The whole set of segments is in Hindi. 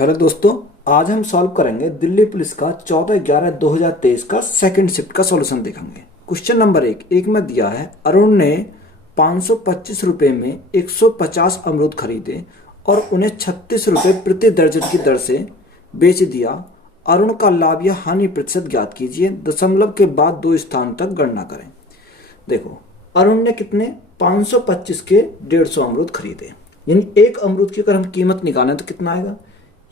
हेलो दोस्तों, आज हम सॉल्व करेंगे दिल्ली पुलिस का 14/11/2023 का सेकंड शिफ्ट का सॉल्यूशन देखेंगे। क्वेश्चन नंबर एक में दिया है, अरुण ने 525 रुपये में 150 अमरूद खरीदे और उन्हें 36 रुपये प्रति दर्जन की दर से बेच दिया। अरुण का लाभ या हानि प्रतिशत ज्ञात कीजिए। दशमलव के बाद दो स्थान तक गणना करें। देखो, अरुण ने कितने 525 के 150 अमरूद खरीदे, यानी एक अमरूद की अगर हम कीमत निकालें तो कितना आएगा,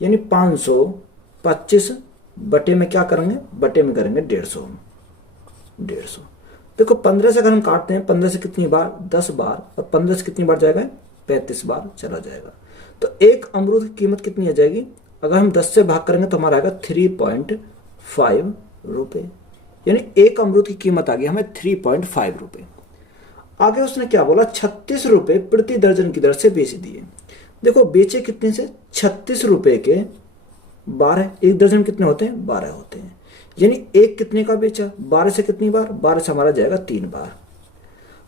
यानी 525 बटे में क्या करेंगे, बटे में करेंगे 150। देखो 15 से अगर हम काटते हैं, 15 से कितनी बार, 10 बार, और 15 से कितनी बार जाएगा, 35 बार चला जाएगा। तो एक अमरूद की कीमत कितनी आ जाएगी, अगर हम 10 से भाग करेंगे तो हमारा आएगा 3.5 रुपये, यानी एक अमरूद की कीमत आ गई हमें 3.5 रुपये। आगे उसने क्या बोला, 36 रुपये प्रति दर्जन की दर से बेच दिए। देखो बेचे कितने से, 36 रुपये के 12, एक दर्जन कितने होते हैं, 12 होते हैं, यानी एक कितने का बेचा, 12 से कितनी बार, 12 से हमारा जाएगा 3 बार।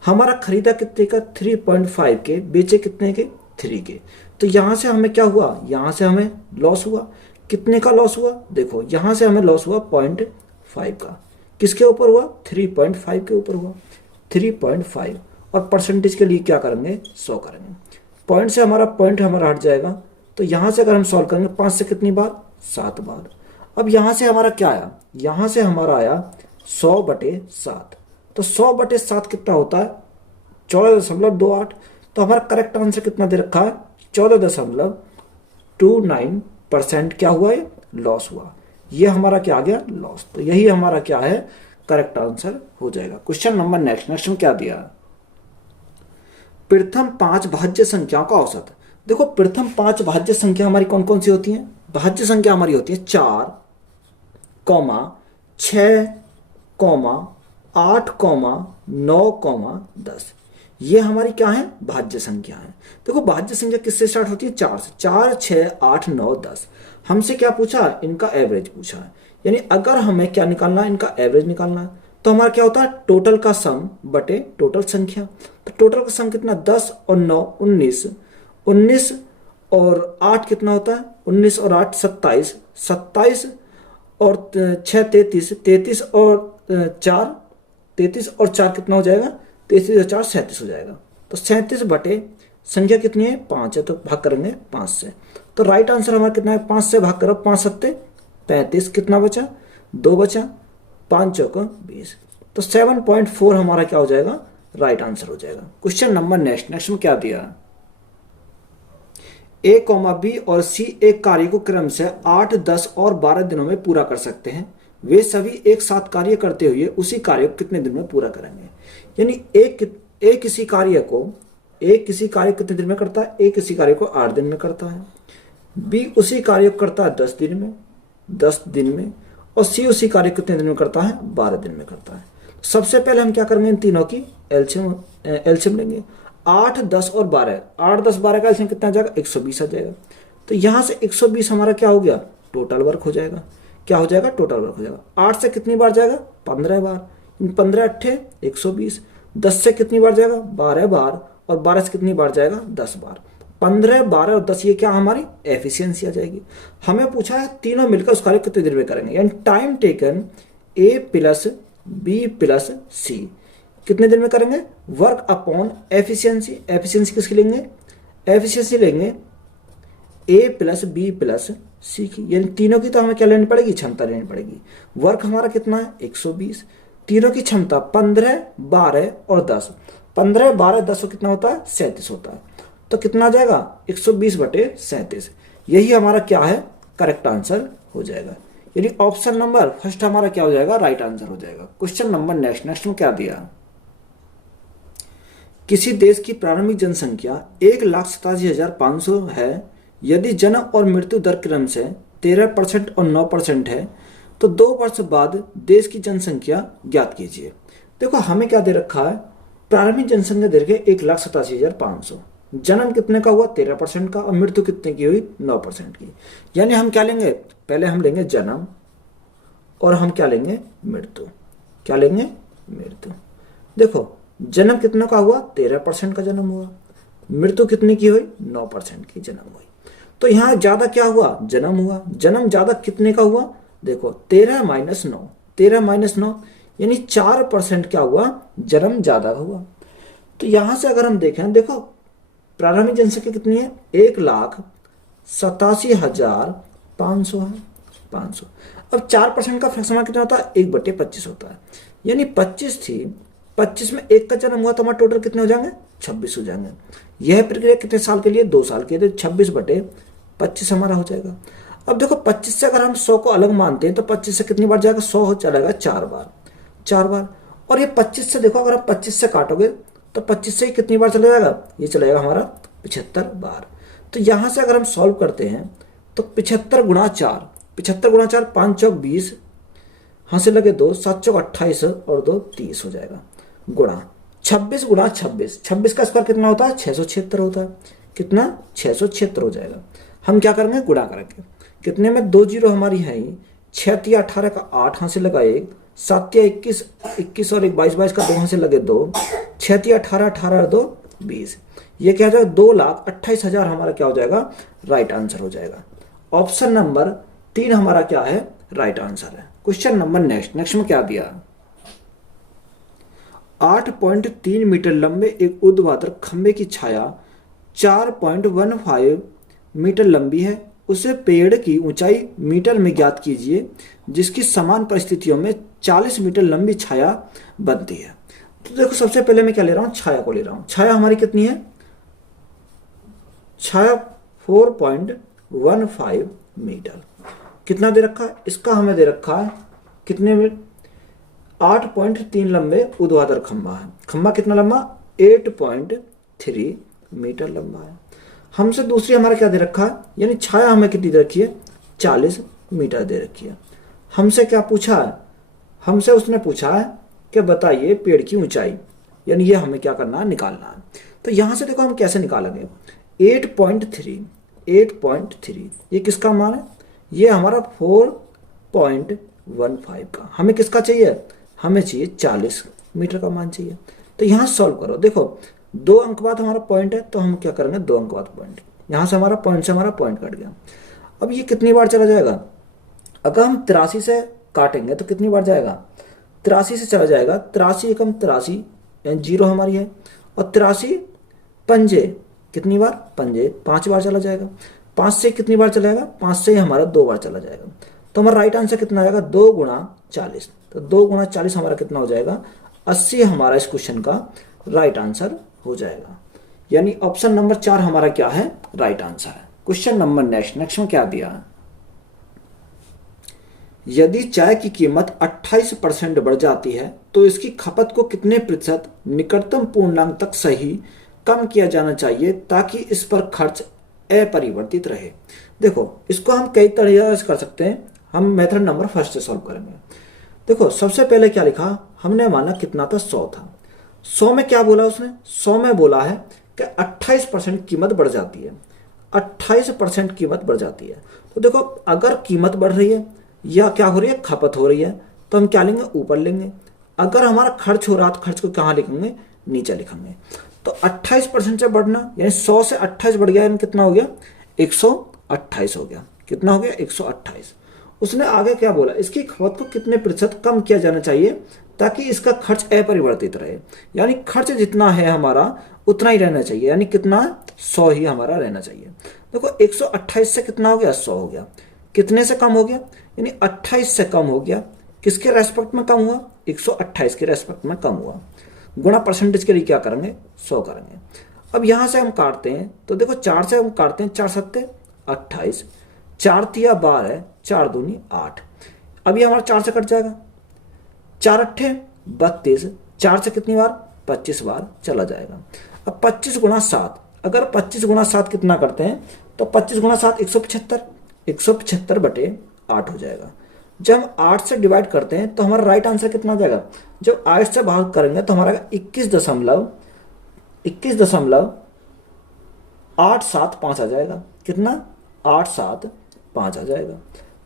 हमारा खरीदा कितने का, 3.5 के, बेचे कितने के, 3 के। तो यहां से हमें क्या हुआ, यहां से हमें लॉस हुआ। कितने का लॉस हुआ, देखो यहां से हमें लॉस हुआ 0.5 का। किसके ऊपर हुआ, 3.5 के ऊपर हुआ, 3.5। और परसेंटेज के लिए क्या करेंगे, 100 करेंगे। पॉइंट से हमारा पॉइंट हमारा हट जाएगा, तो यहां से अगर हम सॉल्व करेंगे 5 से कितनी बार, 7 बार। अब यहां से हमारा क्या आया, यहां से हमारा आया 100/7। तो 100/7 कितना होता है, 14.28। तो हमारा करेक्ट आंसर कितना दे रखा है, 14.29% क्या हुआ है, लॉस हुआ। ये हमारा क्या आ गया, लॉस। तो यही हमारा क्या है, करेक्ट आंसर हो जाएगा। क्वेश्चन नंबर नेक्स्ट में क्या दिया, प्रथम 5 भाज्य संख्याओं का औसत। देखो प्रथम 5 भाज्य संख्या हमारी कौन कौन सी होती हैं, भाज्य संख्या हमारी होती है 4, 6, 8, 9, 10। ये हमारी क्या है, भाज्य संख्या है। देखो भाज्य संख्या किससे स्टार्ट होती है, 4 से। 4, 6, 8, 9, 10। हमसे क्या पूछा, इनका एवरेज पूछा है, यानी अगर हमें क्या निकालना है, इनका एवरेज निकालना है। तो हमारा क्या होता है, टोटल का सम बटे टोटल संख्या। तो टोटल का सम कितना, 10 और 9 19, 19 और 8 कितना होता है, 19 और 8 27, 27 और 6 33, 33 और 4 33 और 4 कितना हो जाएगा, 33 और 4 37 हो जाएगा। तो 37 बटे संख्या कितनी है, 5 है, तो भाग करेंगे 5 से। तो राइट आंसर हमारा कितना है, 5 से भाग करो, 5 सत्ते 35, कितना बचा, 2 बचा, 5 चौका 20। तो 7.4 हमारा क्या हो जाएगा, राइट आंसर हो जाएगा। क्वेश्चन नंबर नेक्स्ट में क्या दिया, A, B और C एक कार्य को क्रम से 8, 10 और 12 दिनों में पूरा कर सकते हैं। वे सभी एक साथ कार्य करते हुए उसी कार्य को कितने दिन में पूरा करेंगे। यानी एक किसी कार्य कितने दिन में करता है, एक किसी कार्य को 8 दिन में करता है। B उसी कार्य को करता है 10 दिन में, 10 दिन में। और C उसी कार्य कितने दिन में करता है, 12 दिन में करता है। सबसे पहले हम क्या करेंगे, इन तीनों की एलसीएम लेंगे। 8, 10 और 12, 8, 10, 12 का एलसीएम कितना आ जाएगा, 120 आ जाएगा। तो यहां से 120 हमारा क्या हो गया, टोटल वर्क हो जाएगा। क्या हो जाएगा, टोटल वर्क हो जाएगा। 8 से कितनी बार जाएगा, 15 बार, 15 अट्ठे 120। 10 से कितनी बार जाएगा, 12 बार, और 12 से कितनी बार जाएगा, 10 बार। 15, 12 और 10, ये क्या हमारी एफिशिएंसी आ जाएगी। हमें पूछा है तीनों मिलकर उस कार्य को कितने देर में करेंगे, यानी time taken A plus B plus C कितने देर में करेंगे, वर्क अपॉन एफिशिएंसी। एफिशिएंसी किसकी लेंगे, एफिशिएंसी लेंगे A plus B plus C की, यानी तीनों की तो हमें क्या लेनी पड़ेगी, क्षमता लेनी पड़ेगी। वर्क हमारा कितना है, 120। तीनों की क्षमता 15, 12 और 10। 15, 12, 10 कितना होता है, 37 होता है। तो कितना आ जाएगा, 120/37। यही हमारा क्या है, करेक्ट आंसर हो जाएगा। यानी ऑप्शन नंबर फर्स्ट हमारा क्या हो जाएगा, राइट आंसर हो जाएगा। क्वेश्चन नंबर नेक्स्ट में क्या दिया, किसी देश की प्रारंभिक जनसंख्या 1,87,500 है। यदि जन्म और मृत्यु दर क्रम से 13% और 9% है, तो 2 वर्ष बाद देश की जनसंख्या ज्ञात कीजिए। देखो हमें क्या दे रखा है, प्रारंभिक जनसंख्या दे रखी है 1,87,500। जन्म कितने का हुआ, 13% का, और मृत्यु कितने की हुई, 9% की। यानी हम क्या लेंगे, पहले हम लेंगे जन्म और हम क्या लेंगे, मृत्यु। क्या लेंगे, मृत्यु। देखो जन्म कितने का हुआ, 13% का जन्म हुआ, मृत्यु कितने की हुई, 9% की जन्म हुई। तो यहाँ ज्यादा क्या हुआ, जन्म हुआ। जन्म ज्यादा कितने का हुआ, देखो 13 माइनस 9, 13 माइनस 9 यानी 4% क्या हुआ, जन्म ज्यादा हुआ। तो यहां से अगर हम देखें, देखो प्रारंभिक जनसंख्या कितनी है, 1,87,500 है, 500। अब 4% का फ्रैक्शन कितना होता है, 1/25 होता है। यानी 25 थी, 25 में 1 का जन्म हुआ तो हमारा टोटल कितने हो जाएंगे, 26 हो जाएंगे। यह प्रक्रिया कितने साल के लिए, 2 साल के लिए, तो 26/25 हमारा हो जाएगा। अब देखो 25 से अगर हम 100 को अलग मानते हैं तो 25 से कितनी बार जाएगा, 100 हो चलेगा 4 बार, 4 बार। और ये 25 से देखो, अगर आप 25 से काटोगे तो 25 से ही कितनी बार चला जाएगा, ये चलेगा हमारा 75 बार। तो यहां से अगर हम सॉल्व करते हैं तो 75 गुणा 4, 75 गुणा 4, 5 चौक 20, हाँ से लगे 2, 7 चौक 28 और 2 30 हो जाएगा, गुणा 26 गुणा 26, 26 का स्क्वायर कितना होता है, 676 होता है। कितना, 676 हो जाएगा। हम क्या करेंगे, गुणा करेंगे। कितने में 2 जीरो हमारी है ही, 6 तिया 18 का 8, हाँ से लगा 1, 7 तिया 21, 21 और 1 22, 22 का 2, हाँ से लगे 2, 6 तिया 18, 18 और 2 20। ये क्या हो जाएगा, 2,28,000 हमारा क्या हो जाएगा, राइट आंसर हो जाएगा। ऑप्शन नंबर 3 हमारा क्या है, राइट आंसर है। क्वेश्चन नंबर नेक्स्ट में क्या दिया, 8.3 मीटर लंबे एक ऊर्ध्वाधर खंभे की छाया 4.15 मीटर लंबी है। उसे पेड़ की ऊंचाई मीटर में ज्ञात कीजिए जिसकी समान परिस्थितियों में 40 मीटर लंबी छाया बनती है। तो देखो सबसे पहले मैं क्या ले रहा हूं, छाया को ले रहा हूं। छाया हमारी कितनी है, छाया 4.15 मीटर। कितना दे रखा है, इसका हमें दे रखा है कितने में, 8.3 लंबे ऊर्ध्वाधर खंभा है। खंभा कितना लंबा, 8.3 मीटर लंबा है। हमसे दूसरी हमारा क्या दे रखा है, यानी छाया हमें कितनी दे रखी है, 40 मीटर दे रखी है। हमसे क्या पूछा है, हमसे उसने पूछा है कि बताइए पेड़ की ऊंचाई, यानी ये हमें क्या करना है, निकालना है। तो यहां से देखो हम कैसे निकालेंगे, 8.3 ये किसका मान है, ये हमारा 4.15 का। हमें किसका चाहिए, हमें चाहिए 40 मीटर का मान चाहिए। तो यहां सॉल्व करो, देखो 2 अंक बाद हमारा पॉइंट है तो हम क्या करेंगे, 2 अंक बाद पॉइंट, यहां से हमारा पॉइंट से हमारा पॉइंट कट गया। अब ये कितनी बार चला जाएगा, अगर हम 83 से काटेंगे तो कितनी बार जाएगा, 83 से चला जाएगा, 83 एकम 83 जीरो हमारी है, और 83 पंजे कितनी बार, पंजे 5 बार चला जाएगा। 5 से कितनी बार चलाएगा, 5 से हमारा 2 बार चला जाएगा। तो हमारा राइट आंसर कितना आएगा, 2 गुणा 40। तो 2 गुणा 40 हमारा कितना हो जाएगा, 80 हमारा इस क्वेश्चन का राइट आंसर हो जाएगा। यानी ऑप्शन नंबर 4 हमारा क्या है, राइट आंसर है। क्वेश्चन नंबर नेक्स्ट में क्या दिया, यदि चाय की कीमत 28% बढ़ जाती है तो इसकी खपत को कितने प्रतिशत निकटतम पूर्णांक तक सही कम किया जाना चाहिए ताकि इस पर खर्च अपरिवर्तित रहे। देखो इसको हम कई तरीके से कर सकते हैं। हम मेथड नंबर फर्स्ट से सॉल्व करेंगे। देखो सबसे पहले क्या लिखा, हमने माना कितना था, 100 था। 100 में क्या बोला उसने, 100 में बोला है कि 28% कीमत बढ़ जाती है, 28% कीमत बढ़ जाती है। तो देखो अगर कीमत बढ़ रही है या क्या हो रही है, खपत हो रही है, तो हम क्या लेंगे, ऊपर लेंगे। अगर हमारा खर्च हो रहा तो खर्च को कहाँ लिखेंगे, नीचे लिखेंगे। तो 28% से बढ़ना यानी 100 से 28 बढ़ गया, यानी कितना हो गया, 128 हो गया। कितना हो गया, 128। उसने आगे क्या बोला, इसकी खपत को कितने प्रतिशत कम किया जाना चाहिए ताकि इसका खर्च अपरिवर्तित रहे। यानी खर्च जितना है हमारा उतना ही रहना चाहिए, यानी कितना, 100 ही हमारा रहना चाहिए। देखो 128 से कितना हो गया, 100 हो गया। कितने से कम हो गया, यानी 28 से कम हो गया। किसके रेस्पेक्ट में कम हुआ, 128 के रेस्पेक्ट में कम हुआ। गुणा परसेंटेज के लिए क्या करेंगे, 100 करेंगे। अब यहां से हम काटते हैं तो देखो 4 से हम काटते हैं, 4 सत्ते 28, 4 तिया 12, 4 दूनी 8। अब ये हमारा 4 से कट जाएगा, 4 अट्ठे 32, 4 से कितनी बार, 25 बार चला जाएगा। अब 25 गुणा 7, अगर 25 गुणा 7 कितना करते हैं तो 25 गुणा 7 175, 175 बटे 8 हो जाएगा। जब हम 8 से डिवाइड करते हैं तो हमारा राइट आंसर कितना आ जाएगा, जब 8 से भाग करेंगे तो हमारा 21.875 आ जाएगा। कितना, 875 आ जाएगा।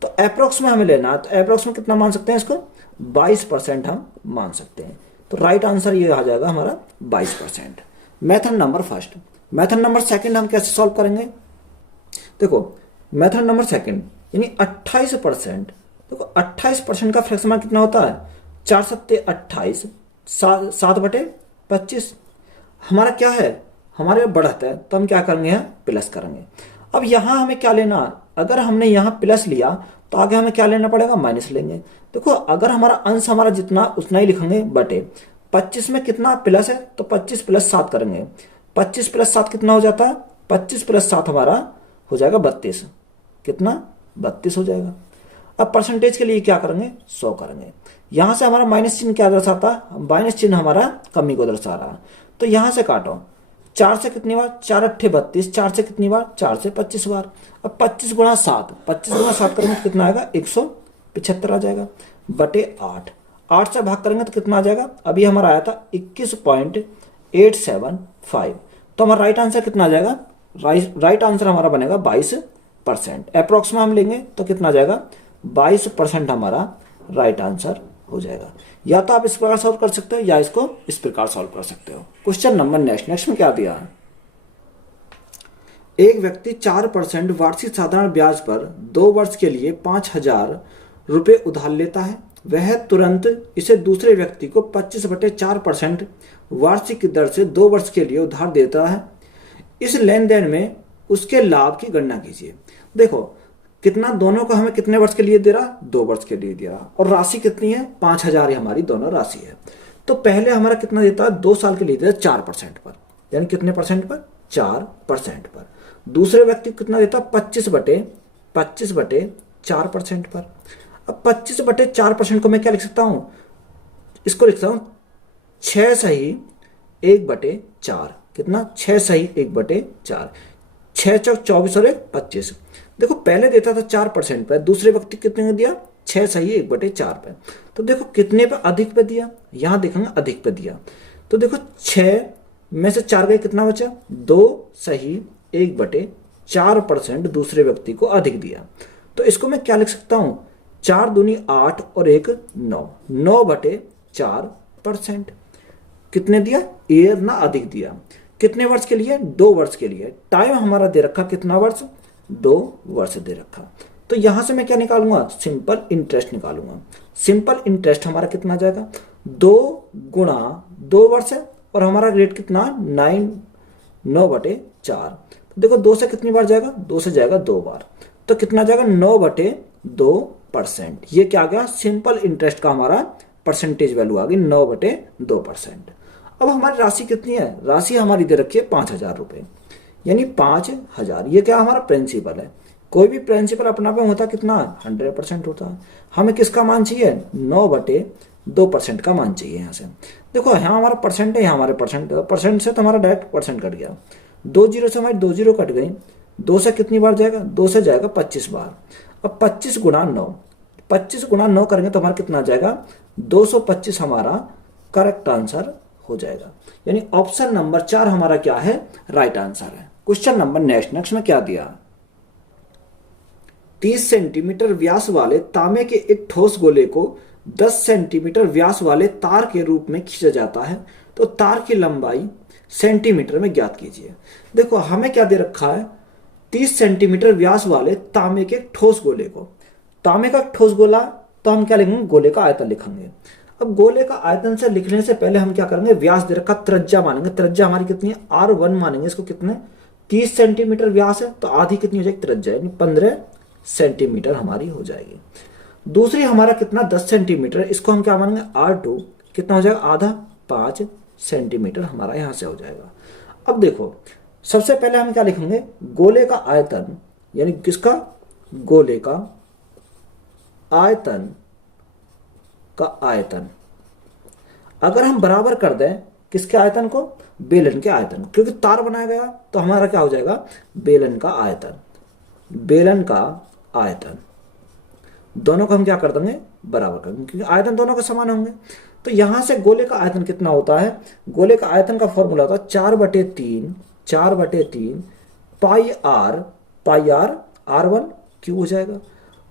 तो अप्रोक्स में हमें लेना है, तो अप्रोक्स में कितना मान सकते हैं इसको, 22% हम मान सकते हैं। तो राइट आंसर ये आ जाएगा हमारा 22%। Method number first. Method number second हम कैसे सॉल्व करेंगे, देखो मेथड नंबर सेकंड, यानी 28%। देखो 28% का फ्रैक्शन कितना होता है, 4 सत्ते 28, 7/25। हमारा क्या है, हमारे बढ़त है, तो हम क्या करेंगे यहाँ प्लस करेंगे। अब यहाँ हमें क्या लेना, अगर हमने यहाँ प्लस लिया तो आगे हमें क्या लेना पड़ेगा, माइनस लेंगे। देखो अगर हमारा अंश हमारा जितना उतना ही लिखेंगे बटे 25 में कितना प्लस है, तो 25 + 7 करेंगे। 25 + 7 कितना हो जाता है, 25 + 7 हमारा हो जाएगा 32। कितना, 32 हो जाएगा। अब परसेंटेज के लिए क्या करेंगे, 100 करेंगे। यहां से हमारा माइनस चिन्ह क्या दर्शाता है, माइनस चिन्ह हमारा कमी को दर्शा रहा है। तो यहां से काटो, 4 से कितनी बार, 4 अट्ठे 32, 4 से कितनी बार, 4 से 25 बार। अब 25 × 7, 25 × 7 करेंगे तो कितना आएगा, 175 आ जाएगा बटे 8। 8 से भाग करेंगे तो कितना आ जाएगा, अभी हमारा आया था 21.875। तो हमारा राइट आंसर कितना आ जाएगा, राइट आंसर हमारा बनेगा 22%। अप्रोक्स में हम लेंगे तो कितना आ जाएगा, 22% हमारा राइट आंसर हो जाएगा। या तो आप इस प्रकार सॉल्व कर सकते हो या इसको इस प्रकार सॉल्व कर सकते हो। क्वेश्चन नंबर नेक्स्ट में क्या दिया है, एक व्यक्ति 4% वार्षिक साधारण ब्याज पर 2 वर्ष के लिए 5,000 रुपये उधार लेता है। वह तुरंत इसे दूसरे व्यक्ति को 25/4% वार्षिक दर से 2 वर्ष के लिए उधार देता है। इस लेन देन में उसके लाभ की गणना कीजिए। देखो कितना, दोनों को हमें कितने वर्ष के लिए दे रहा, 2 वर्ष के लिए दे रहा, और राशि कितनी है, 5,000 हमारी दोनों राशि है। तो पहले हमारा कितना देता है, 2 साल के लिए देता है 4% पर, यानी कितने परसेंट पर, 4% पर। दूसरे व्यक्ति को कितना देता है, 25/4% पर। अब 25/4% को मैं क्या लिख सकता हूं, इसको लिख सकता हूं 6 सही 1/4। कितना, 6 सही 1/4, 6 चौक 24 और 1 25। देखो पहले देता था 4% पे, दूसरे व्यक्ति कितने को दिया, 6 सही 1/4 पे। तो देखो कितने पे, अधिक पे दिया, यहां देखेंगे अधिक पे दिया। तो देखो 6 में से 4 गए, कितना बचा, 2 सही 1/4% दूसरे व्यक्ति को अधिक दिया। तो इसको मैं क्या लिख सकता हूं, 4 दूनी 8 और 1 9, 9/4%। कितने दिया, ईयर ना अधिक दिया। कितने वर्ष के लिए, 2 वर्ष के लिए। टाइम हमारा दे रखा कितना वर्ष, 2 वर्ष दे रखा। तो यहां से मैं क्या निकालूंगा, सिंपल इंटरेस्ट निकालूंगा। सिंपल इंटरेस्ट हमारा कितना आ जाएगा, 2 × 2 वर्ष है, और हमारा रेट कितना, 9/4। तो देखो 2 से कितनी बार जाएगा, 2 से जाएगा 2 बार, तो कितना जाएगा, 9/2%। ये क्या आ गया, सिंपल इंटरेस्ट का हमारा परसेंटेज वैल्यू आ गई 9/2%। अब हमारी राशि कितनी है, राशि हमारी दे रखी है 5,000 रुपए, यानी 5,000। ये क्या हमारा प्रिंसिपल है। कोई भी प्रिंसिपल अपना पे होता कितना, 100% होता है। हमें किसका मान चाहिए, 9/2% का मान चाहिए। यहाँ से देखो, यहाँ हमारा परसेंट है, यहाँ हमारे परसेंट से तो हमारा डायरेक्ट परसेंट कट गया। 2 जीरो से हमारी 2 जीरो कट गई। 2 से कितनी बार जाएगा, 2 से जाएगा 25 बार। अब 25 × 9, 25 × 9 करेंगे तो हमारा कितना आ जाएगा, 225 हमारा करेक्ट आंसर हो जाएगा। यानी ऑप्शन नंबर 4 हमारा क्या है, राइट आंसर है। क्वेश्चन नंबर नेक्स्ट में क्या दिया, 30 सेंटीमीटर व्यास वाले तांबे के एक ठोस गोले को 10 सेंटीमीटर व्यास वाले तार के रूप में खींचा जाता है, तो तार की लंबाई सेंटीमीटर में ज्ञात कीजिए। देखो हमें क्या दे रखा है, 30 सेंटीमीटर व्यास वाले तांबे के ठोस गोले को। तांबे का ठोस गोला, तो हम क्या लिखेंगे, गोले का आयतन लिखेंगे। अब गोले का आयतन से लिखने से पहले हम क्या करेंगे, व्यास दे रखा, त्रिज्या मानेंगे। त्रिज्या हमारी कितनी है, R1 मानेंगे इसको। कितने, 30 सेंटीमीटर व्यास है, तो आधी कितनी हो जाएगी त्रिज्या, यानी 15 सेंटीमीटर हमारी हो जाएगी। दूसरी हमारा कितना, 10 सेंटीमीटर, इसको हम क्या मानेंगे, R2 कितना हो जाएगा, आधा, 5 सेंटीमीटर हमारा यहां से हो जाएगा। अब देखो सबसे पहले हम क्या लिखेंगे, गोले का आयतन, यानी किसका, गोले का आयतन का आयतन अगर हम बराबर कर दें किसके आयतन को, बेलन के आयतन, क्योंकि तार बनाया गया तो हमारा क्या हो जाएगा, बेलन का आयतन। बेलन का आयतन दोनों को हम क्या कर देंगे, बराबर कर देंगे, क्योंकि आयतन दोनों के समान होंगे। तो यहां से गोले का आयतन कितना होता है, गोले का आयतन का फॉर्मूला होता है 4/3 पाई आर R1 क्यों हो जाएगा।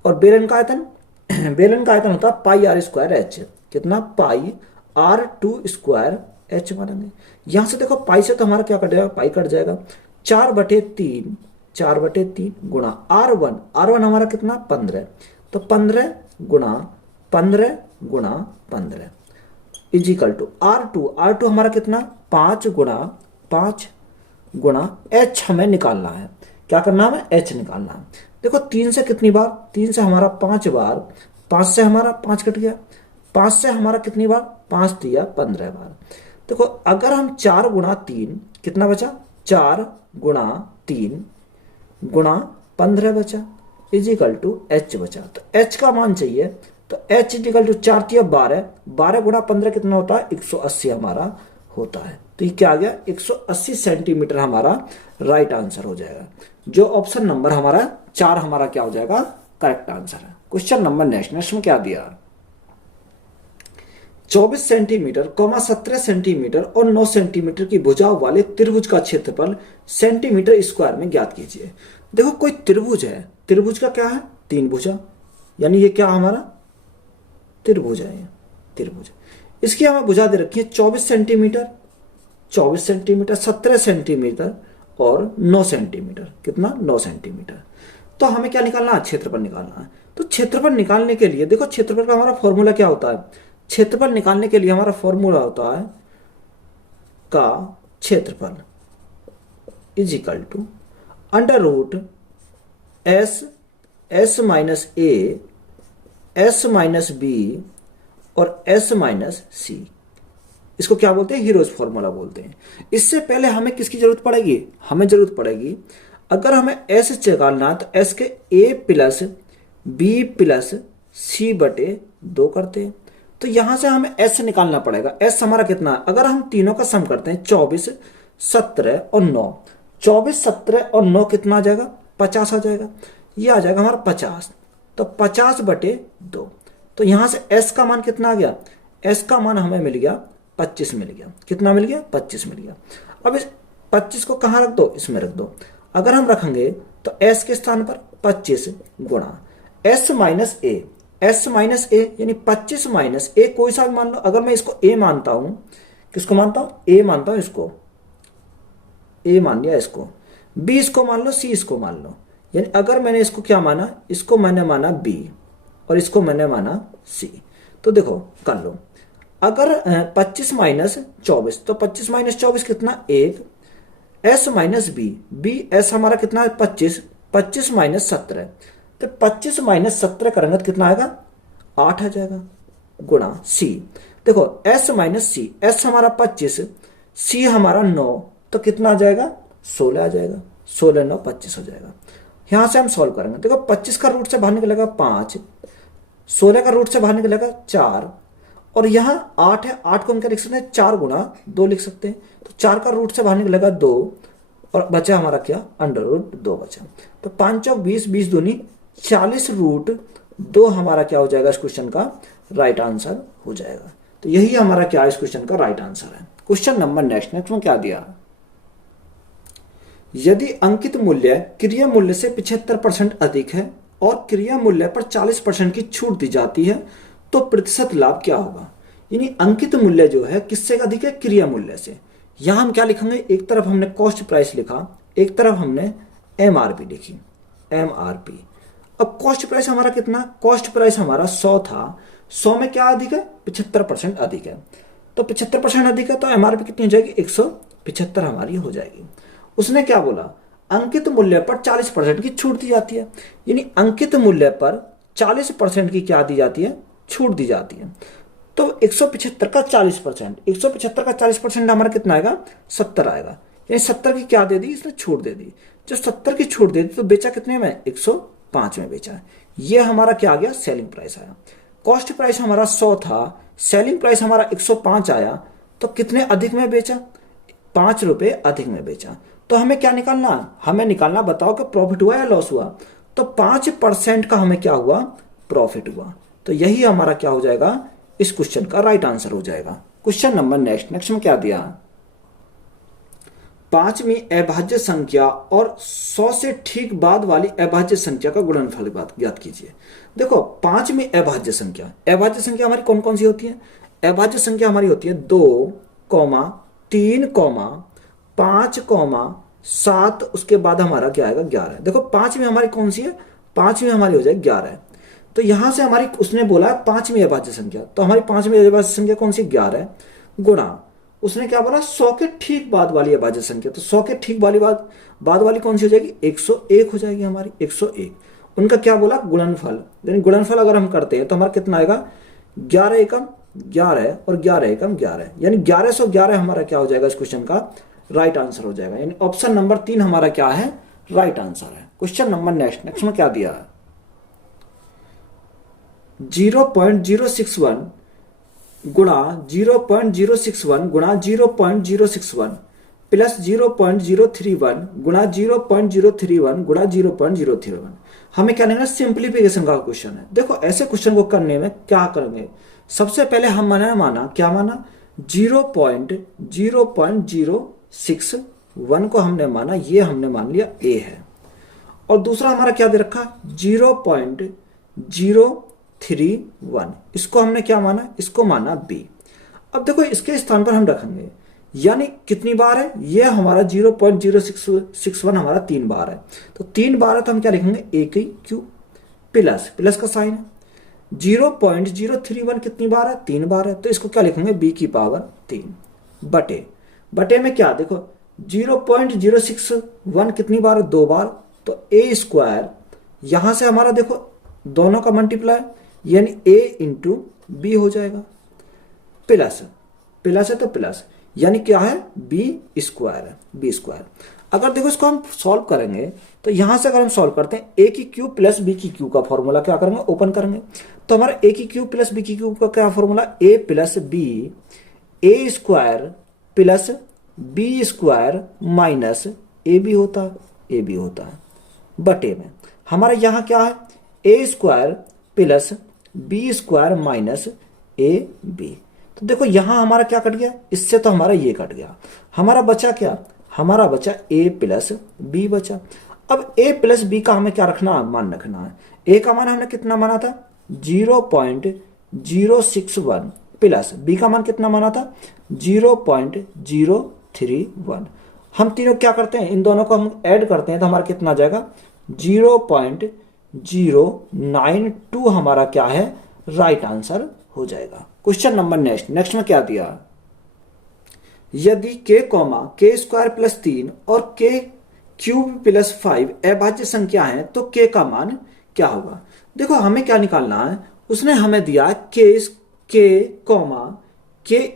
और बेलन का आयतन, बेलन का आयतन होता है πr²h, कितना, πr2² h मानेंगे। यहां से देखो पाई से तो हमारा क्या कट जाएगा, पाई कट जाएगा। 4/3 4/3 गुणा R1, R1 हमारा कितना 15, तो 15 गुणा 15 गुणा 15 इजिकल टू R2, R2 हमारा कितना 5 गुणा 5 गुणा H हमें निकालना है। क्या करना है, H निकालना है। देखो 3 से कितनी बार, 3 से हमारा 5 बार, 5 से हमारा 5 कट गया, 5 से हमारा कितनी बार, 5 दिया 15 बार। देखो अगर हम 4 गुणा 3 कितना बचा, 4 गुणा 3 गुणा 15 बचा इजिकल टू H बचा। तो H का मान चाहिए, तो H इजिकल टू 4 दिया 12, 12 गुणा 15 कितना होता है, 180 हमारा होता है। तो ये क्या आ गया, 180 सेंटीमीटर हमारा राइट आंसर हो जाएगा। जो ऑप्शन नंबर हमारा 4 हमारा क्या हो जाएगा, करेक्ट आंसर है। क्वेश्चन नंबर नेक्स्ट में क्या दिया, 24 सेंटीमीटर 17 सेंटीमीटर और 9 सेंटीमीटर की भुजाओं वाले त्रिभुज का क्षेत्रफल सेंटीमीटर स्क्वायर में ज्ञात कीजिए। देखो कोई त्रिभुज है, त्रिभुज का क्या है, 3 भुजा, यानी ये क्या हमारा त्रिभुज है, ये त्रिभुज। इसकी हमें भुजा दे रखी है 24 सेंटीमीटर, 24 सेंटीमीटर, 17 सेंटीमीटर और 9 सेंटीमीटर, कितना 9 सेंटीमीटर। तो हमें क्या निकालना है, क्षेत्रफल निकालना है। तो क्षेत्रफल निकालने के लिए देखो क्षेत्रफल का हमारा फॉर्मूला क्या होता है, क्षेत्रफल निकालने के लिए हमारा फॉर्मूला होता है का क्षेत्रफल is equal to under root S minus A, S minus B और एस माइनस सी। इसको क्या बोलते हैं, हीरोज फॉर्मूला बोलते हैं। इससे पहले हमें किसकी जरूरत पड़ेगी, हमें जरूरत पड़ेगी अगर हमें एस निकालना है तो एस के ए प्लस बी प्लस सी बटे 2 करते हैं। तो यहां से हमें एस निकालना पड़ेगा। एस हमारा कितना है, अगर हम तीनों का सम करते हैं 24 17 और 9, 24 17 और 9 कितना आ जाएगा, 50 आ जाएगा। ये आ जाएगा हमारा 50, तो 50 बटे 2। तो यहां से एस का मान कितना आ गया, एस का मान हमें मिल गया 25 मिल गया। कितना मिल गया, 25 मिल गया। अब इस 25 को कहां रख दो, इसमें रख दो। अगर हम रखेंगे तो एस के स्थान पर 25 गुणा S minus A, S minus ए यानी 25 माइनस ए, कोई सा भी मान लो। अगर मैं इसको ए मानता हूं, किसको मानता हूं, ए मानता हूं, इसको ए मान लिया, इसको बी इसको मान लो, सी इसको मान लो। यानी अगर मैंने इसको क्या माना, इसको मैंने माना बी और इसको मैंने माना सी। तो देखो कर लो, अगर 25 माइनस 24, तो 25 माइनस 24 कितना 1, S minus B, B S हमारा कितना है 25, 25 माइनस 17, तो 25 माइनस 17 करेंगे तो कितना आएगा 8 आ जाएगा गुणा सी। देखो एस माइनस सी, एस हमारा 25, सी हमारा 9, तो कितना आ जाएगा 16 आ जाएगा, 16 9 25 हो जाएगा। यहां से हम सॉल्व करेंगे। देखो 25 का रूट से बाहर निकलेगा 5, 16 का रूट से बाहर निकलेगा 4 और यहाँ 8 है, 8 को हम क्या लिख सकते हैं, 4 गुणा 2 लिख सकते हैं। तो 4 का रूट से बाहर निकलेगा 2 और बचा हमारा क्या, अंडर रूट 2 बचा। तो 5 चौक 20, 20 दूनी 40 रूट 2 हमारा क्या हो जाएगा, इस क्वेश्चन का राइट आंसर हो जाएगा। तो यही हमारा क्या इस क्वेश्चन का राइट आंसर है। क्वेश्चन नंबर नेक्स्ट में क्या दिया, यदि अंकित मूल्य क्रिया मूल्य से 75% अधिक है और क्रिया मूल्य पर 40% की छूट दी जाती है तो प्रतिशत लाभ क्या होगा। यानी अंकित मूल्य जो है किससे अधिक है, क्रिया मूल्य से। यहां हम क्या लिखेंगे, एक तरफ हमने कॉस्ट प्राइस लिखा, एक तरफ हमने एमआरपी लिखी, एमआरपी। अब कॉस्ट प्राइस हमारा कितना, कॉस्ट प्राइस हमारा 100 था, 100 में क्या अधिक है, 75% अधिक है। तो 75% अधिक है तो एमआरपी कितनी हो जाएगी, 175 हमारी हो जाएगी। उसने क्या बोला, अंकित मूल्य पर 40% की छूट दी जाती है। यानी अंकित मूल्य पर 40% की क्या दी जाती है, छूट दी जाती है। तो 175 का 40%, 175 का 40% हमारा कितना आएगा, 70 आएगा। यानी 70 की क्या दे दी, इसने छूट दे दी। जो 70 की छूट दे दी तो बेचा कितने में, 105 में बेचा। ये हमारा क्या आ गया, सेलिंग प्राइस आया। कॉस्ट प्राइस हमारा 100 था, सेलिंग प्राइस हमारा 105 आया, तो कितने अधिक में बेचा, 5 रुपए अधिक में बेचा। तो हमें क्या निकालना, हमें निकालना, बताओ कि प्रॉफिट हुआ या लॉस हुआ। तो 5% का हमें क्या हुआ, प्रॉफिट हुआ। तो यही हमारा क्या हो जाएगा, इस क्वेश्चन का राइट आंसर हो जाएगा। क्वेश्चन नंबर नेक्स्ट में क्या दिया, 5वीं अभाज्य संख्या और 100 से ठीक बाद वाली अभाज्य संख्या का गुणनफल ज्ञात कीजिए। देखो 5वीं अभाज्य संख्या, अभाज्य संख्या हमारी कौन कौन सी होती है, अभाज्य संख्या हमारी होती है 2, 3, 5, 7, उसके बाद हमारा क्या आएगा 11। देखो 5 में हमारी कौन सी है, 5 में हमारी हो जाएगी 11। तो यहां से हमारी उसने बोला 5वीं अभाज्य संख्या, तो हमारी 5वीं अभाज्य संख्या कौन सी 11 गुणा उसने क्या बोला 100 के ठीक बाद वाली अभाज्य संख्या, तो 100 के ठीक वाली बाद वाली कौन सी हो जाएगी 101 हो जाएगी हमारी 101। उनका क्या बोला गुणनफल, यानी गुणनफल अगर हम करते हैं तो हमारा कितना आएगा 11 एकम 11 और 11 एकम 11, यानी 1111 हमारा क्या हो जाएगा इस क्वेश्चन का राइट आंसर हो जाएगा। यानी ऑप्शन नंबर 3 हमारा क्या है राइट आंसर है। क्वेश्चन नंबर नेक्स्ट में क्या दिया है 0.061 गुणा 0.061 गुणा 0.061 प्लस 0.031 गुणा 0.031 गुणा 0.031। हमें क्या लेना सिंप्लीफिकेशन का क्वेश्चन है। देखो ऐसे क्वेश्चन को करने में क्या करेंगे, सबसे पहले हम माना क्या माना 0.061 को हमने माना, ये हमने मान लिया a है, और दूसरा हमारा क्या दे रखा 0.031, इसको हमने क्या माना इसको माना b। अब देखो इसके स्थान पर हम रखेंगे, यानी कितनी बार है ये हमारा 0.061 हमारा 3 बार है, तो 3 बार है तो हम क्या लिखेंगे a की क्यू प्लस का साइन है। 0.031 कितनी बार है 3 बार है, तो इसको क्या लिखेंगे b की पावर 3 बटे में क्या देखो 0.061 कितनी बार है 2 बार, तो a स्क्वायर यहां से हमारा देखो दोनों का मल्टीप्लाई यानी a इंटू बी हो जाएगा, प्लस है तो प्लस यानी क्या है b स्क्वायर है b स्क्वायर। अगर देखो इसको हम सॉल्व करेंगे तो यहां से अगर हम सॉल्व करते हैं a की क्यू प्लस b की क्यू का फॉर्मूला क्या करेंगे ओपन करेंगे, तो हमारा a की क्यू प्लस b की क्यू का क्या formula a plus b a square plus b square minus A B होता है बटे में हमारा यहां क्या है a square plus b square minus A B. तो देखो यहां हमारा क्या कट गया, इससे तो हमारा ये कट गया, हमारा बचा क्या हमारा बचा a प्लस बी बचा। अब a प्लस बी का हमें क्या रखना मान रखना है, a का मान हमने कितना माना था 0.061 प्लस b का मान कितना माना था 0.031। हम तीनों क्या करते हैं इन दोनों को हम ऐड करते हैं तो हमारा कितना आ जाएगा 0.092 हमारा क्या है राइट आंसर हो जाएगा। क्वेश्चन नंबर नेक्स्ट में क्या दिया, यदि k k स्क्वायर प्लस 3 और k क्यूब प्लस 5 अभाज्य संख्या है तो k का मान क्या होगा। देखो हमें क्या निकालना है, उसने हमें दिया k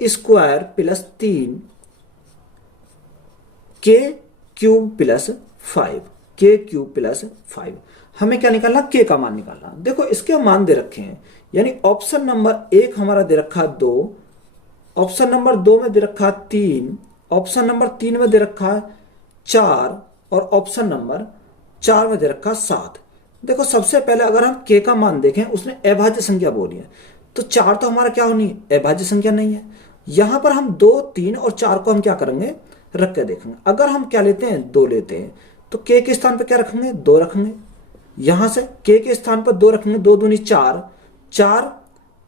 square plus 3 k cube plus 5 हमें क्या निकालना k का मान निकालना। देखो इसके मान दे रखे हैं, यानी ऑप्शन नंबर 1 हमारा दे रखा 2, ऑप्शन नंबर 2 में दे रखा 3, ऑप्शन नंबर 3 में दे रखा 4 और ऑप्शन नंबर 4 में दे रखा 7। देखो सबसे पहले अगर हम k का मान देखें उसने अभाज्य संख्या बोली है, तो 4 तो हमारा क्या होनी है अभाज्य संख्या नहीं है। यहां पर हम 2, 3 और 4 को हम क्या करेंगे रख के देखेंगे। अगर हम क्या लेते हैं 2 लेते हैं तो k के स्थान पर क्या रखेंगे 2 रखेंगे, यहां से k के स्थान पर 2 रखेंगे, 2 दूनी 4, 4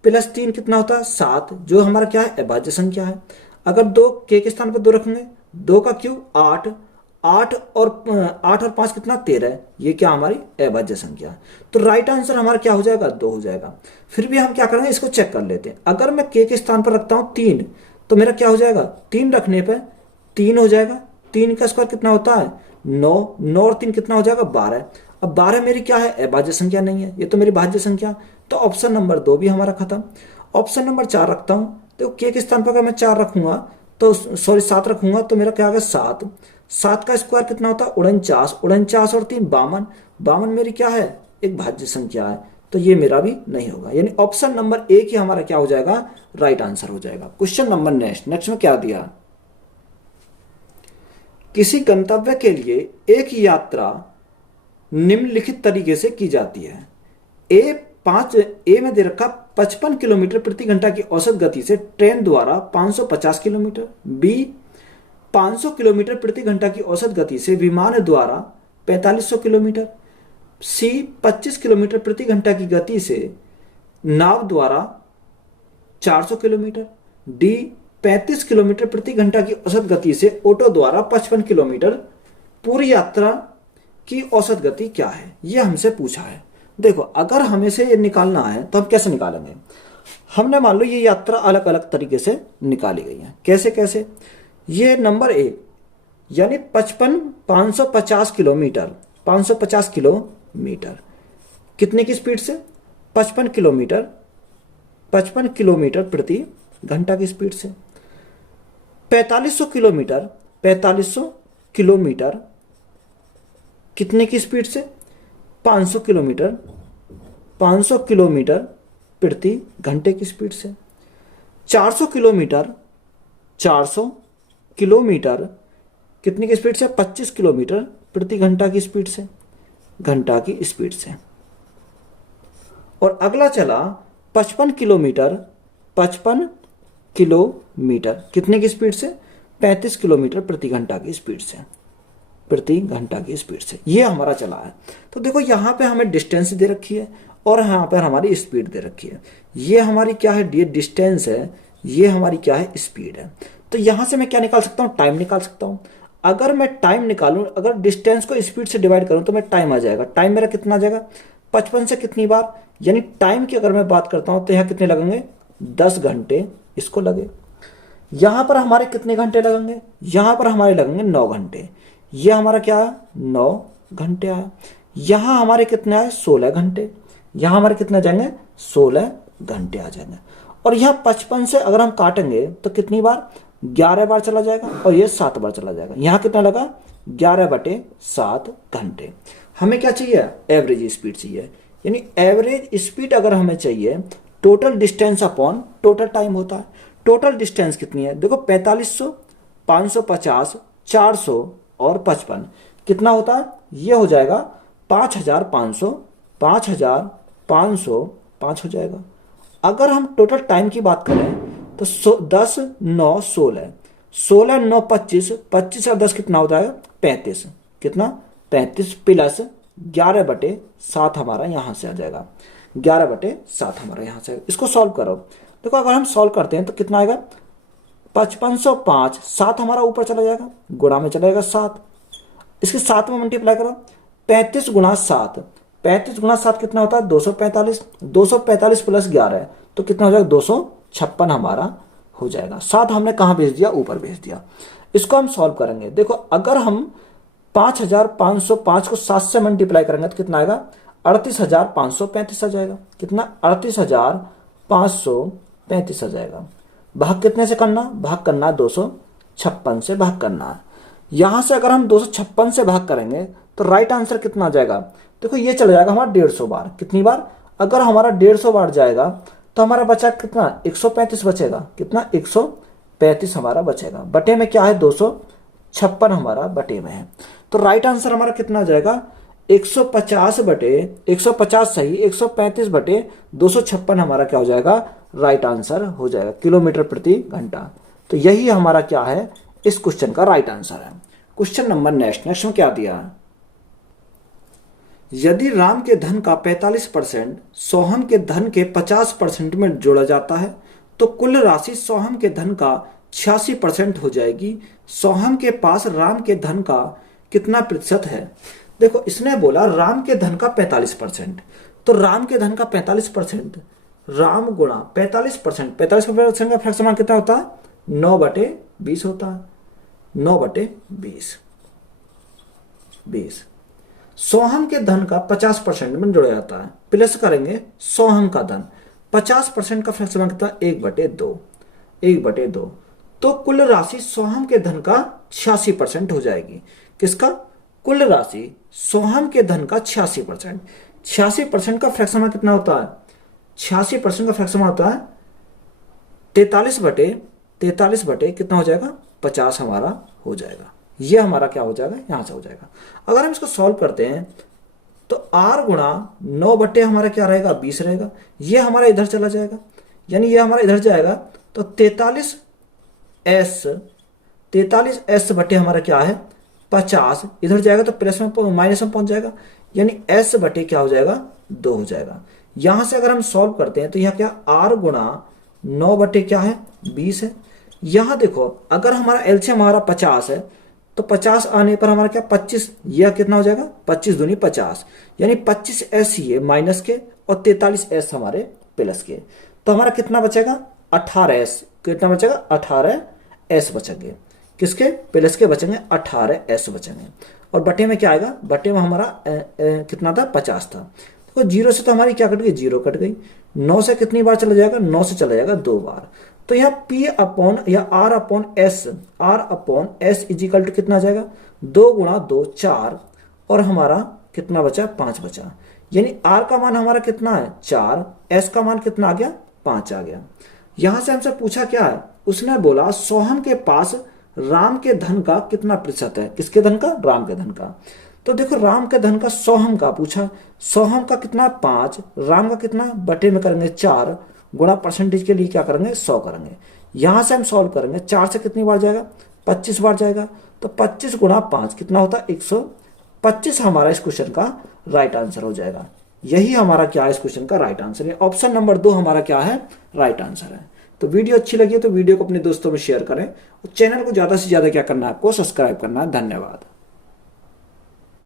प्लस 3 कितना होता है 7 जो हमारा क्या है अभाज्य संख्या है। अगर 2 k के स्थान पर 2 रखेंगे 2 का क्यूब 8 और 5 कितना 13, ये क्या हमारी अभाज्य संख्या है। तो राइट आंसर हमारा क्या हो जाएगा 2 हो जाएगा। फिर भी हम क्या करेंगे इसको चेक कर लेते हैं, अगर मैं k के स्थान पर रखता हूं 3 तो मेरा क्या हो जाएगा 3 रखने पर 3 हो जाएगा, 3 का स्क्वायर कितना होता है 9 और 3 कितना हो जाएगा 12। अब 12 मेरी क्या है अभाज्य संख्या नहीं है, ये तो मेरी भाज्य संख्या, तो ऑप्शन नंबर 2 भी हमारा खत्म। ऑप्शन नंबर 4 रखता हूं, तो k के स्थान पर अगर मैं 4 रखूंगा तो 7 रखूंगा तो मेरा क्या आ गया 7 का स्क्वायर कितना होता है 49 और 3 52 मेरी क्या है एक भाज्य संख्या है, तो ये मेरा भी नहीं होगा, यानी ऑप्शन नंबर 1 ही हमारा क्या हो जाएगा राइट आंसर हो जाएगा। क्वेश्चन नंबर नेक्स्ट में क्या दिया, किसी गंतव्य के लिए एक यात्रा निम्नलिखित तरीके से की जाती है। ए में दे रखा 55 किलोमीटर प्रति घंटा की औसत गति से ट्रेन द्वारा 550 किलोमीटर, बी 500 किलोमीटर प्रति घंटा की औसत गति से विमान द्वारा 4500 किलोमीटर, सी 25 किलोमीटर प्रति घंटा की गति से नाव द्वारा 400 किलोमीटर, डी 35 किलोमीटर प्रति घंटा की औसत गति से ऑटो द्वारा 55 किलोमीटर पूरी यात्रा की औसत गति क्या है, ये हमसे पूछा है। देखो अगर हमें से ये निकालना है तो हम कैसे निकालेंगे। हमने मान लो ये यात्रा अलग अलग तरीके से निकाली गई है। कैसे कैसे, ये नंबर ए यानी 550 किलोमीटर, 550 किलोमीटर कितने की स्पीड से, 55 किलोमीटर प्रति घंटा की स्पीड से। 4500 किलोमीटर, 4500 किलोमीटर कितने की स्पीड से, 500 किलोमीटर, 500 किलोमीटर प्रति घंटे की स्पीड से। 400 किलोमीटर, 400 किलोमीटर कितने की स्पीड से, 25 किलोमीटर प्रति घंटा की स्पीड से, घंटा की स्पीड से। और अगला चला 55 किलोमीटर, 55 किलोमीटर कितने की स्पीड से, 35 किलोमीटर प्रति घंटा की स्पीड से, प्रति घंटा की स्पीड से। ये हमारा चला है। तो देखो यहाँ पे हमें डिस्टेंस दे रखी है और यहाँ पर हमारी स्पीड दे रखी है। ये हमारी क्या है, ये डिस्टेंस है, ये हमारी क्या है, स्पीड है। तो यहाँ से मैं क्या निकाल सकता हूँ, टाइम निकाल सकता हूँ। अगर मैं टाइम निकालूं, अगर डिस्टेंस को स्पीड से डिवाइड करूं तो मैं टाइम आ जाएगा। टाइम मेरा कितना आ जाएगा, 55 से कितनी बार, यानी टाइम की अगर मैं बात करता हूं तो यहाँ कितने लगेंगे, 10 घंटे इसको लगे। यहां पर हमारे कितने घंटे लगेंगे, यहां पर हमारे लगेंगे 9 घंटे। ये हमारा क्या है, 9 घंटे आया। यहां हमारे कितने आए, 16 घंटे। यहां हमारे कितने जाएंगे, 16 घंटे आ जाएंगे। और यहाँ 55 से अगर हम काटेंगे तो कितनी बार, 11 बार चला जाएगा और ये 7 बार चला जाएगा। यहाँ कितना लगा, 11/7 घंटे। हमें क्या चाहिए, एवरेज स्पीड चाहिए। यानी एवरेज स्पीड अगर हमें चाहिए, total distance upon total time होता है। टोटल डिस्टेंस कितनी है, देखो 4500, 550, 400 और 55 कितना होता है, ये हो जाएगा 5500, 5500 हो जाएगा। अगर हम टोटल टाइम की बात करें तो 10 9 16, 16 9 25, 25 और 10 कितना होता है, 35। कितना, 35 प्लस 11/7 हमारा यहाँ से आ जाएगा, 11/7 हमारा यहाँ से। इसको सॉल्व करो। देखो अगर हम सॉल्व करते हैं तो कितना आएगा, 5505, 7 हमारा ऊपर चला जाएगा, गुणा में चला जाएगा 7, इसके 7 में मल्टीप्लाई करो, 35 गुणा 7, 35 गुणा 7 कितना होता है, 245, 245 प्लस 11 तो कितना हो जाएगा, 256 हमारा हो जाएगा। 7 हमने कहाँ भेज दिया, ऊपर भेज दिया। इसको हम सॉल्व करेंगे। देखो अगर हम 5505 को 7 से मल्टीप्लाई करेंगे तो कितना आएगा, 38,535 आ जाएगा। कितना, 38,535 आ जाएगा। भाग कितने से करना, भाग करना है 256 से भाग करना है। यहां से अगर हम 256 से भाग करेंगे तो राइट आंसर कितना आ जाएगा, देखो ये चला जाएगा हमारा 150 बार। कितनी बार, अगर हमारा 150 बार जाएगा तो हमारा बचा कितना, 135 बचेगा। कितना, 135 हमारा बचेगा। बटे में क्या है, 256 हमारा बटे में है। तो राइट आंसर हमारा कितना आ जाएगा, 150 सही, 135/256 हमारा क्या हो जाएगा, राइट आंसर हो जाएगा, किलोमीटर प्रति घंटा। तो यही हमारा क्या है, इस क्वेश्चन का राइट आंसर है। क्वेश्चन नंबर नेक्स्ट में क्या दिया, यदि राम के धन का 45% सोहम के धन के 50% में जोड़ा जाता है तो कुल राशि सोहम के धन का 86% हो जाएगी। सोहम के पास राम के धन का कितना प्रतिशत है। देखो इसने बोला राम के धन का 45%, तो राम के धन का 45%, राम गुणा 45%, 45% का फ्रैक्शन कितना होता है, 9/20 होता है, 9/20। सोहम के धन का 50% में जोड़ा जाता है, प्लस करेंगे सोहम का धन, 50% का फ्रैक्शन कितना, 1/2, 1/2। तो कुल राशि सोहम के धन का 86% हो जाएगी। किसका, कुल राशि सोहम के धन का 86%। 86% का फ्रैक्शन कितना होता है, 86% का फ्रैक्शन होता है 43 बटे कितना हो जाएगा, 50 हमारा हो जाएगा। ये हमारा क्या हो जाएगा, यहां से हो जाएगा। अगर हम इसको सॉल्व करते हैं तो r गुणा 9 बटे हमारा क्या रहेगा, 20 रहेगा। ये हमारा इधर चला जाएगा, यानी ये हमारा इधर जाएगा तो 43s बटे हमारा क्या है, 50 इधर जाएगा तो प्लस में माइनस में पहुंच जाएगा, यानी s बटे क्या हो जाएगा, 2 हो जाएगा। यहां से अगर हम सॉल्व करते हैं तो यह क्या, r गुणा 9 बटे क्या है, 20 है। यहां देखो अगर हमारा एलसीएम हमारा 50 है तो 50 आने पर हमारा क्या 25, यह कितना हो जाएगा 25 दूनी 50, यानी 25s ये माइनस के और 43s हमारे प्लस के। तो हमारा कितना बचेगा 18s, कितना बचेगा 18s बचेंगे, किसके प्लस के बचेंगे 18s बचेंगे। और बटे में क्या आएगा, बटे में हमारा कितना था 50 था। देखो जीरो से तो हमारी क्या कट गई, जीरो कट गई। 9 से कितनी बार चला जाएगा, 9 से चला जाएगा 2 बार। तो यहाँ P अपॉन या R upon S is equal to कितना आ जाएगा 2 गुणा 2 4, और हमारा कितना बचा 5 बचा। यानी R का मान हमारा कितना है 4, S का मान कितना आ गया 5 आ गया। यहां से हमसे पूछा क्या है, उसने बोला सोहम के पास राम के धन का कितना प्रतिशत है, किसके धन का, राम के धन का। तो देखो राम के धन का सोहम का पूछा, सोहम का कितना 5, राम का कितना, बटे में करेंगे 4, गुणा परसेंटेज के लिए क्या करेंगे 100 करेंगे। यहां से हम सॉल्व करेंगे, 4 से कितनी बार जाएगा 25 बार जाएगा, तो 25 गुणा 5 कितना होता है 125 हमारा इस क्वेश्चन का राइट आंसर हो जाएगा। यही हमारा क्या है इस क्वेश्चन का राइट आंसर है। ऑप्शन नंबर 2 हमारा क्या है राइट आंसर है। तो वीडियो अच्छी लगी है तो वीडियो को अपने दोस्तों में शेयर करें, और चैनल को ज्यादा से ज्यादा क्या करना है आपको सब्सक्राइब करना है। धन्यवाद।